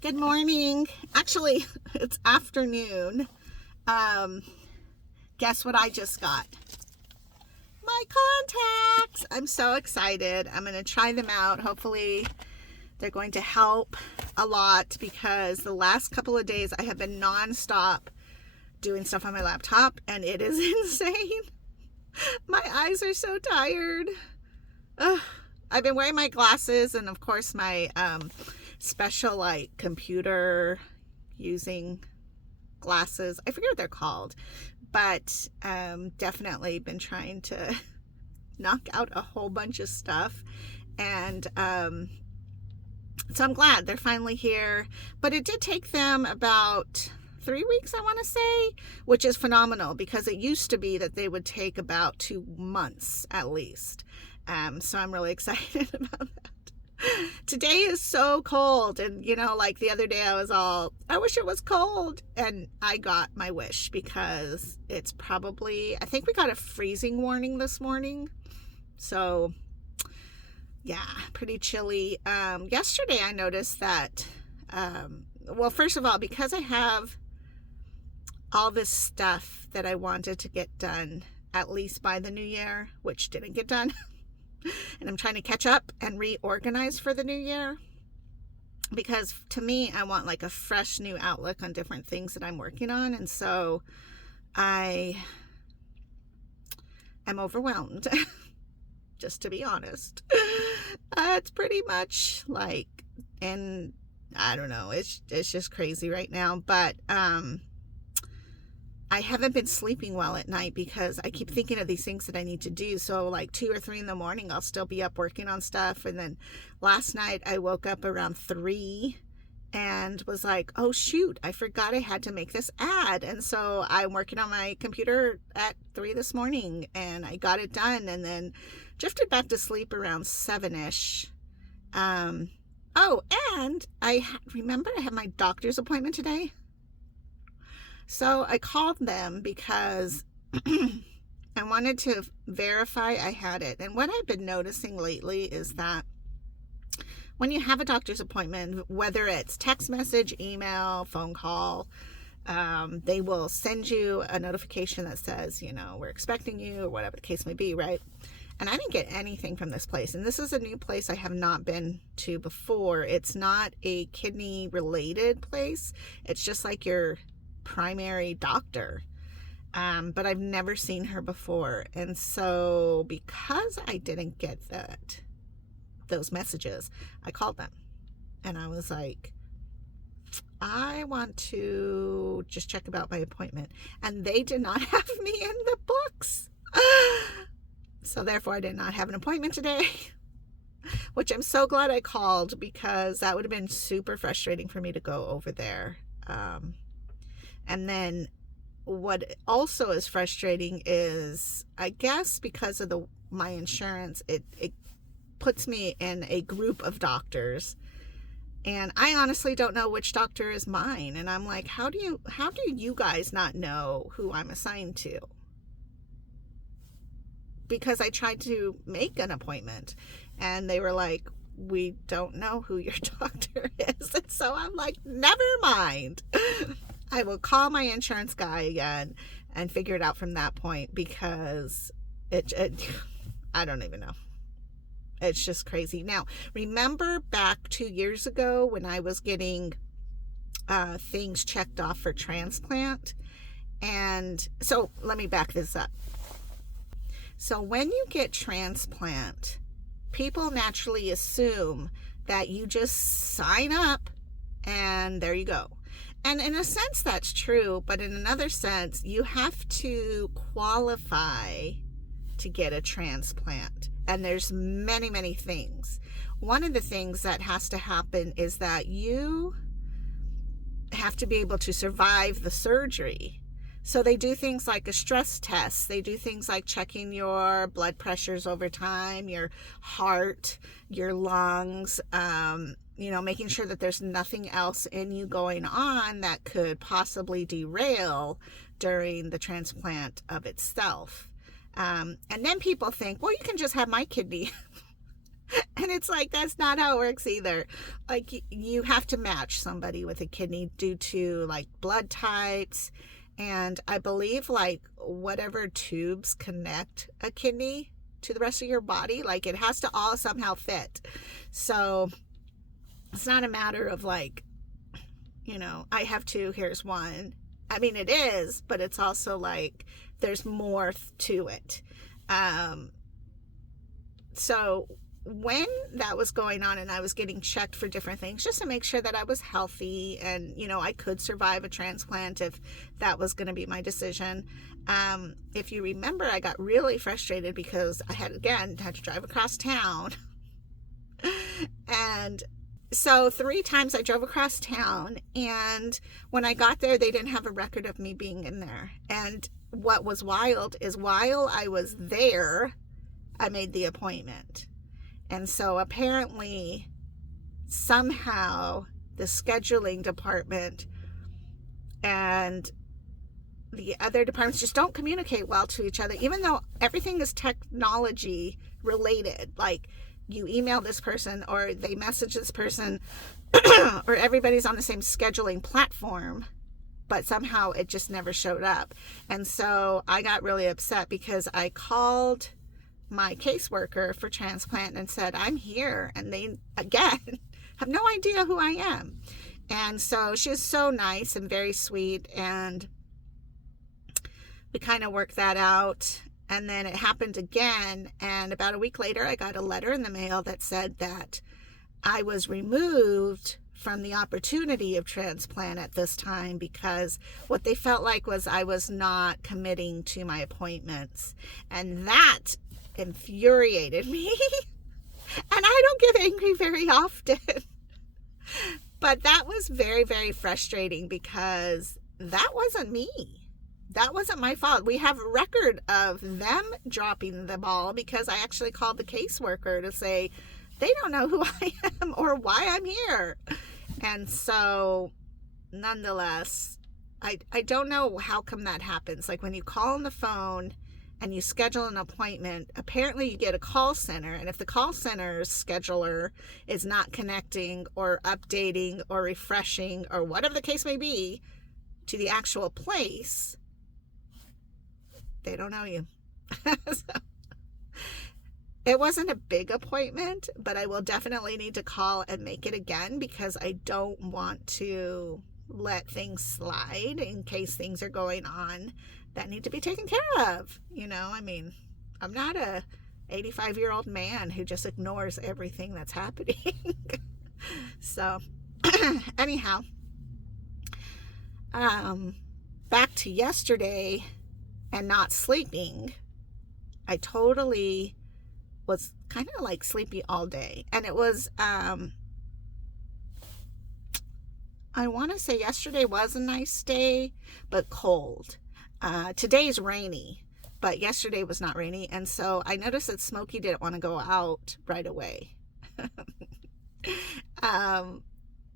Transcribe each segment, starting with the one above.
Good morning. Actually, it's afternoon. Guess what I just got? My contacts. I'm so excited. I'm going to try them out. Hopefully, they're going to help a lot because the last couple of days I have been nonstop doing stuff on my laptop and it is insane. My eyes are so tired. Ugh. I've been wearing my glasses and of course my special computer using glasses. I forget what they're called, but definitely been trying to knock out a whole bunch of stuff. And so I'm glad they're finally here, but it did take them about 3 weeks, I want to say, which is phenomenal because it used to be that they would take about 2 months at least. So I'm really excited about that. Today is so cold, and the other day I was all, I wish it was cold, and I got my wish because it's probably, I think we got a freezing warning this morning. So yeah, pretty chilly. Yesterday I noticed that, well, first of all, because I have all this stuff that I wanted to get done at least by the new year, which didn't get done. And I'm trying to catch up and reorganize for the new year because to me, I want a fresh new outlook on different things that I'm working on. And so I am overwhelmed, just to be honest. It's pretty much and I don't know, it's just crazy right now, but I haven't been sleeping well at night because I keep thinking of these things that I need to do. So 2 or 3 in the morning, I'll still be up working on stuff. And then last night I woke up around 3 and was like, oh shoot, I forgot I had to make this ad. And so I'm working on my computer at 3 this morning and I got it done and then drifted back to sleep around 7-ish. Oh, and I remember I have my doctor's appointment today. So I called them because I wanted to verify I had it. And what I've been noticing lately is that when you have a doctor's appointment, whether it's text message, email, phone call, they will send you a notification that says, we're expecting you or whatever the case may be, right? And I didn't get anything from this place. And this is a new place I have not been to before. It's not a kidney related place. It's just like your primary doctor, but I've never seen her before. And so because I didn't get those messages, I called them and I was like, I want to just check about my appointment, and they did not have me in the books. So therefore I did not have an appointment today, which I'm so glad I called because that would have been super frustrating for me to go over there. And then what also is frustrating is, I guess because of my insurance, it puts me in a group of doctors. And I honestly don't know which doctor is mine. And I'm like, how do you guys not know who I'm assigned to? Because I tried to make an appointment and they were like, we don't know who your doctor is. And so I'm like, never mind. I will call my insurance guy again and figure it out from that point because I don't even know. It's just crazy. Now, remember back 2 years ago when I was getting things checked off for transplant? And so let me back this up. So when you get transplant, people naturally assume that you just sign up and there you go. And in a sense, that's true. But in another sense, you have to qualify to get a transplant. And there's many, many things. One of the things that has to happen is that you have to be able to survive the surgery. So they do things like a stress test. They do things like checking your blood pressures over time, your heart, your lungs, making sure that there's nothing else in you going on that could possibly derail during the transplant of itself. And then people think, well, you can just have my kidney. And it's like, that's not how it works either. Like, you have to match somebody with a kidney due to like blood types. And I believe like whatever tubes connect a kidney to the rest of your body, like it has to all somehow fit. So it's not a matter of like, I have two, here's one. I mean, it is, but it's also like there's more to it. So when that was going on and I was getting checked for different things just to make sure that I was healthy and, I could survive a transplant if that was going to be my decision. If you remember, I got really frustrated because I had to drive across town. And so 3 times I drove across town, and when I got there, they didn't have a record of me being in there. And what was wild is while I was there, I made the appointment. And so apparently, somehow, the scheduling department and the other departments just don't communicate well to each other, even though everything is technology related. Like, you email this person or they message this person or everybody's on the same scheduling platform, but somehow it just never showed up. And so I got really upset because I called my caseworker for transplant and said, I'm here. And they, again, have no idea who I am. And so she was so nice and very sweet. And we kind of worked that out. And then it happened again. And about a week later, I got a letter in the mail that said that I was removed from the opportunity of transplant at this time because what they felt like was I was not committing to my appointments. And that infuriated me. And I don't get angry very often. But that was very, very frustrating because that wasn't me. That wasn't my fault. We have a record of them dropping the ball because I actually called the caseworker to say they don't know who I am or why I'm here. And so, nonetheless, I don't know how come that happens. Like when you call on the phone and you schedule an appointment, apparently you get a call center. And if the call center's scheduler is not connecting or updating or refreshing or whatever the case may be to the actual place, they don't know you. So, it wasn't a big appointment, but I will definitely need to call and make it again because I don't want to let things slide in case things are going on that need to be taken care of. I mean, I'm not a 85-year-old man who just ignores everything that's happening. So, anyhow, back to yesterday and not sleeping. I totally was kind of like sleepy all day. And it was, I want to say yesterday was a nice day, but cold. Today's rainy, but yesterday was not rainy. And so I noticed that Smokey didn't want to go out right away.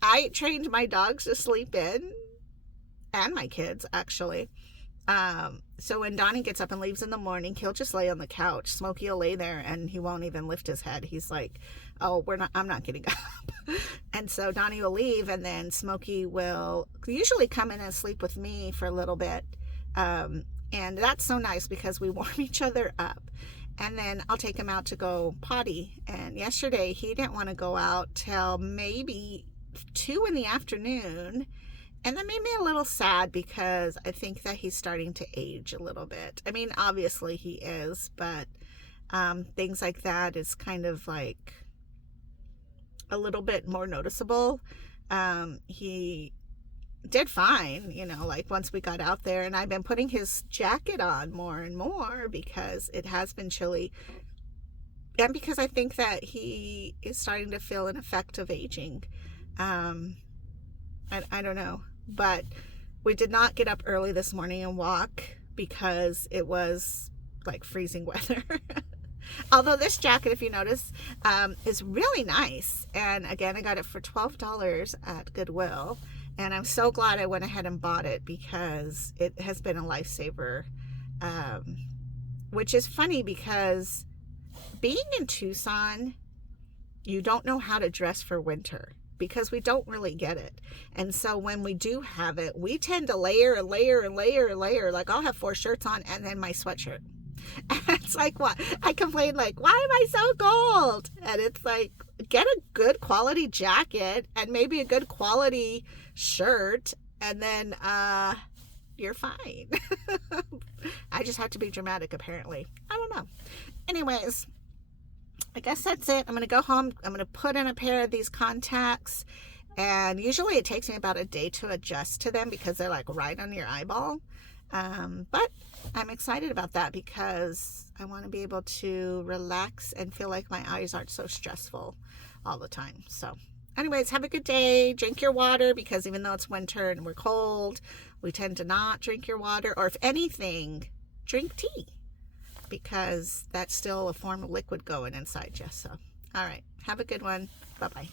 I trained my dogs to sleep in, and my kids actually. So when Donnie gets up and leaves in the morning, he'll just lay on the couch. Smokey will lay there and he won't even lift his head. He's like, oh, I'm not getting up. And so Donnie will leave, and then Smokey will usually come in and sleep with me for a little bit. And that's so nice because we warm each other up. And then I'll take him out to go potty. And yesterday he didn't want to go out till maybe 2 in the afternoon. And that made me a little sad because I think that he's starting to age a little bit. I mean, obviously he is, but things like that is kind of like a little bit more noticeable. He did fine, like once we got out there, and I've been putting his jacket on more and more because it has been chilly. And because I think that he is starting to feel an effect of aging. I don't know. But we did not get up early this morning and walk because it was like freezing weather. Although this jacket, if you notice, is really nice. And again, I got it for $12 at Goodwill. And I'm so glad I went ahead and bought it because it has been a lifesaver. Which is funny because being in Tucson you don't know how to dress for winter because we don't really get it. And so when we do have it, we tend to layer and layer and layer and layer. Like I'll have 4 shirts on and then my sweatshirt. And it's like, what? I complain like, why am I so cold? And it's like, get a good quality jacket and maybe a good quality shirt, and then you're fine. I just have to be dramatic, apparently. I don't know. Anyways, I guess that's it. I'm going to go home. I'm going to put in a pair of these contacts. And usually it takes me about a day to adjust to them because they're like right on your eyeball. But I'm excited about that because I want to be able to relax and feel like my eyes aren't so stressful all the time. So anyways, have a good day. Drink your water because even though it's winter and we're cold, we tend to not drink your water. Or if anything, drink tea because that's still a form of liquid going inside you. So, all right. Have a good one. Bye-bye.